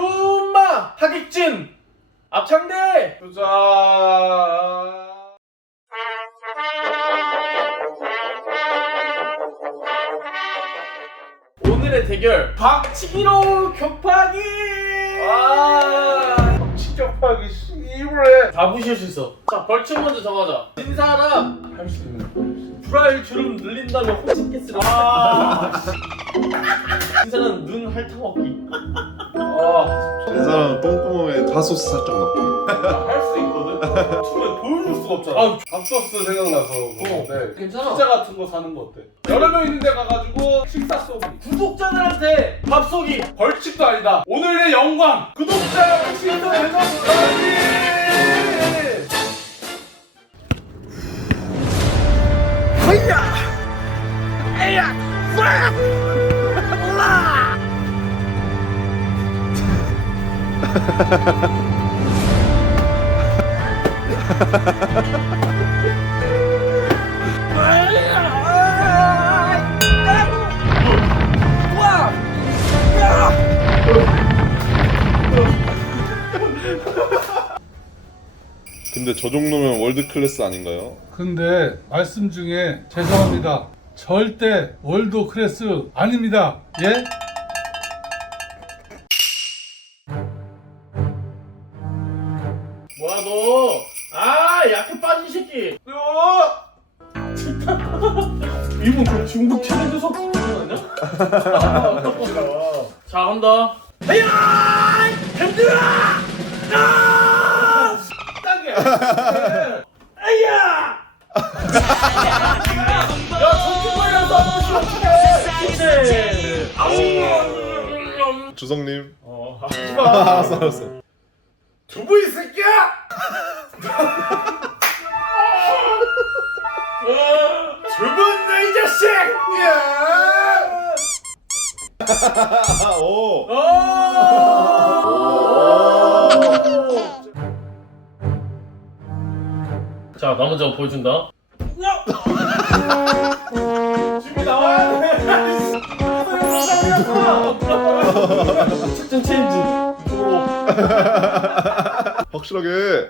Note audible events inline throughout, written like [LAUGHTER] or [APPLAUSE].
정윤마 하객진 앞창대 주자. 오늘의 대결 박치기로 격파하기 아, 직격하기 씨부래. 다 부실 수 있어 자 벌칙 먼저 정하자 진 사람 할수 있는. 프라이를 주름 늘린다면 호칭캐스를 아, [LAUGHS] 진 사람 눈 핥아 먹기 아, 이 사람 똥구멍에 핫소스 살짝 넣고 할 수 있거든. 춤을 보여줄 수가 없잖아. 아, 밥소스 생각나서. 어, 네. 괜찮아 피자 같은 거 사는 거 어때? 여러 명 있는 데 가가지고 식사 쏘기. 구독자들한테 밥 쏘기 벌칙도 아니다. 오늘의 영광. 구독자 시즌 대 呀！哎呀！烦死了！哈哈哈哈哈！ 근데 저 정도면 월드 클래스 아닌가요? 근데 말씀 중에 죄송합니다. 절대 월드 클래스 아닙니다. 예? 뭐야 너 아 약해 빠진 새끼 어! 이분 그 중국 챌린저 선수 아니야? [LAUGHS] 자 한다 헤야 힘들어 아 아야 야 전투 걸려서 어떡해 주성님 어, 알았어 알았어 두부 이 새끼야! 두부 너이 자식! 야! 오 자, 나 먼저 보여준다. 집에 나와야 돼! 작전 체인지. [LAUGHS] 확실하게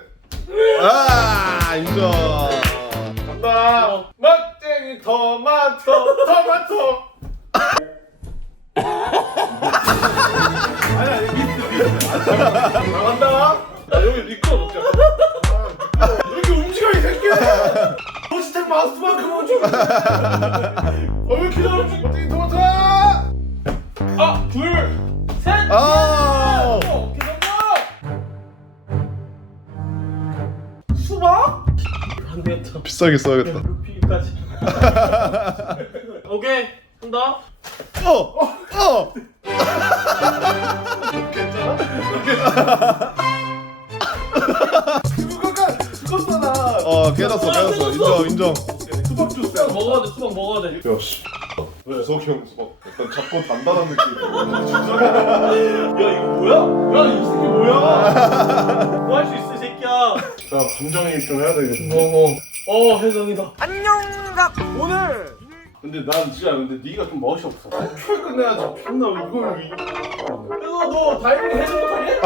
아 인정 간다! 막쟁이 토마토 토마토! 마우스만큼 움직여! 어왜 이렇게 잘하지? 막쟁이 토마토! 아, 둘, 셋. 아 어, 오케이 성공. 수박? 안 되겠다. 비싸게 써야겠다 루피까지. [LAUGHS] 오케이, 한다. 어어 그거가 죽었잖아 어 깨졌어 깨졌어 인정 인정 수박 먹어야 돼. 수박 먹어야 돼. 야씨 주석이 형 수박 약간 잡고 단단한 느낌 [LAUGHS] 야 이거 뭐야? 야 이 새끼 뭐야? 뭐 할 수 있어, 이 새끼야. 야 감정이입 좀 해야 되겠어 어, 어, 어, 혜성이다. 근데 난 진짜 근데 네가 좀 멋이 없어 큐 끝내야지 존나 이걸 위- 이거 너 다이빙 해줘 못하게?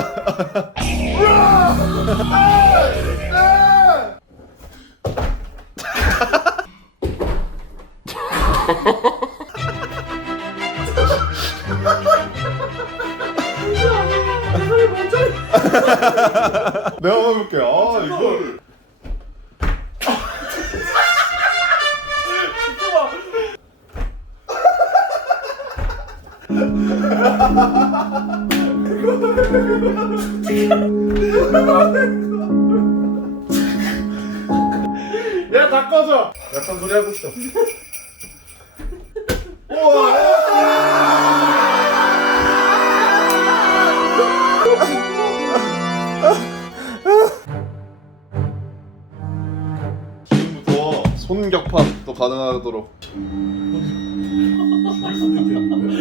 [LAUGHS] 내가 먹을게 아 이걸. 야 다 꺼져. 약간 소리 하고 싶다 가능하도록.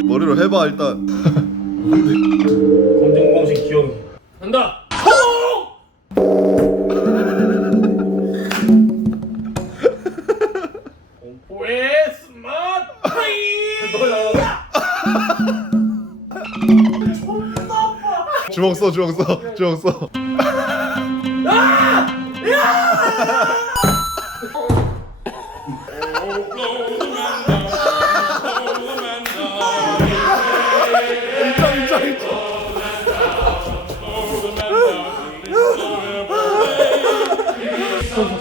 머리로 해봐 일단. 검정 공식 기억이. 간다. 공포의 스마트 하이. 주먹 써 주먹 써 주먹 써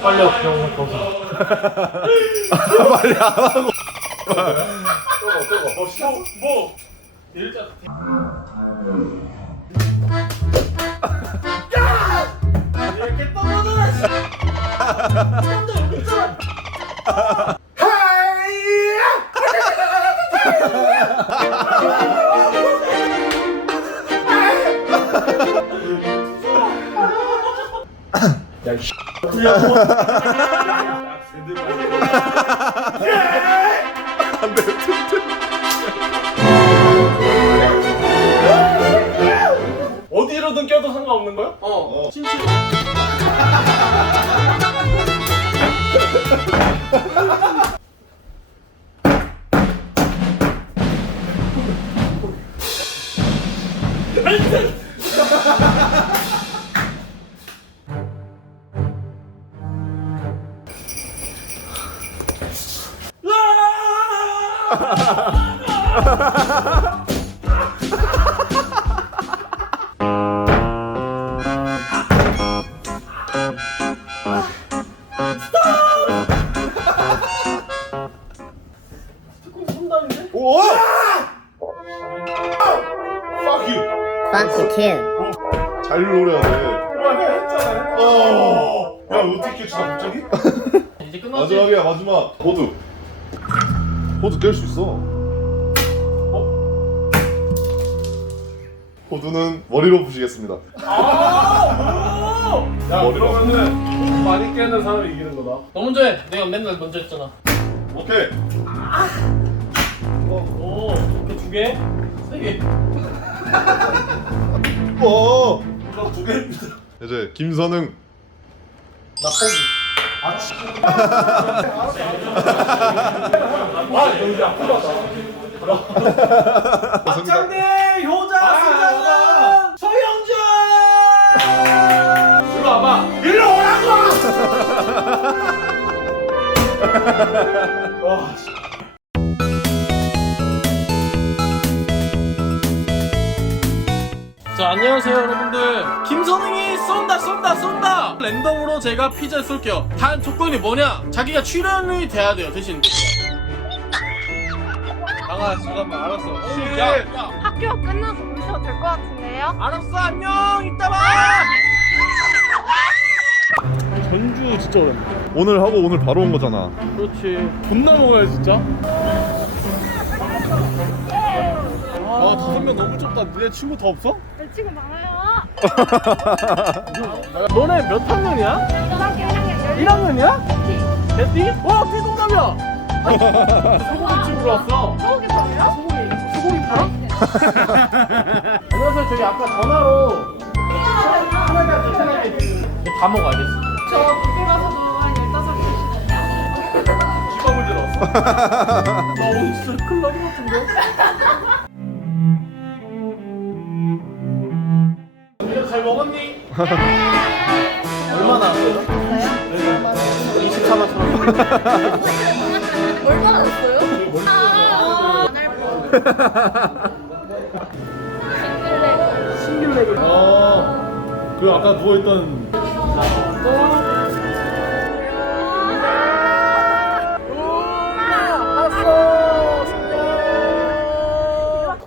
빨리 와 병원 가서 [LAUGHS] 빨리 안 하고. 뭐 일자 이렇게 떠 있잖아 어디로든 껴도 상관없는 거야? 어. 진짜. 오! [LAUGHS] 잘 노려야 돼 어. 야 어떻게 주나 갑자기? [LAUGHS] 이제 끝났지? 마지막이야 마지막 호두 호두 깰 수 있어 어? 호두는 머리로 부시겠습니다 야 머리로. 그러면은 많이 깨는 사람이 이기는 거다. 너 먼저 해. 내가 맨날 먼저 했잖아. 오케이 오, 이렇게 두 개? 세 개. 어 이거 두 개입니다. 이제 김선웅 나 포기. 아 여기 아프다. 박장대 효자 수장 서영준. 일로 와봐. 일로 오라고. [LAUGHS] 와. 씨. 자 안녕하세요 여러분들. 김선웅이 쏜다 쏜다 쏜다! 랜덤으로 제가 피자 쏠게요. 단 조건이 뭐냐? 자기가 출연이 돼야 돼요 대신. 강아 잠깐만 알았어. 야, 야. 학교 끝나서 오셔도 될 것 같은데요? 알았어 안녕 이따 봐! 전주 진짜 오랜만에 오늘 하고 오늘 바로 온 거잖아. 그렇지. 존나 먹어야 진짜 아 다섯 명 너무 좁다 내 친구 더 없어? 내 친구 많아요. [LAUGHS] 너네 몇 학년이야? 고등학교 1학년 1학년이야? 개띠? 와 띠동갑이야 소고기 집으로 왔어 소고기 먹어요? 소고기 팔아? [LAUGHS] 안녕하세요 저희 아까 전화로 하죠 편하게 다 먹어 알겠어 저 북에 가서도 한 15개 드시는데요? 지갑을 들었어 나 오늘 진짜 큰일 날것 같은데 [LAUGHS] 얼마나 왔어요? 24만 천 원. 얼마나 났어요? 아, [LAUGHS] 싱글레그. 싱글레그. 어. 그 아까 누워 있던.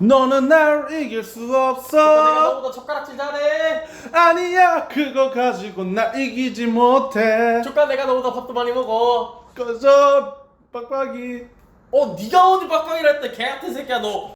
너는 날 이길 수 내가 없어 너보다 젓가락질 잘해. 아니야 그거 가지고 날 이기지 못해 조카 내가 너보다 밥도 많이 먹어. 꺼져 빡빡이 어, 네가 어디 빡빡이라 했대. 개 같은 새끼야 너.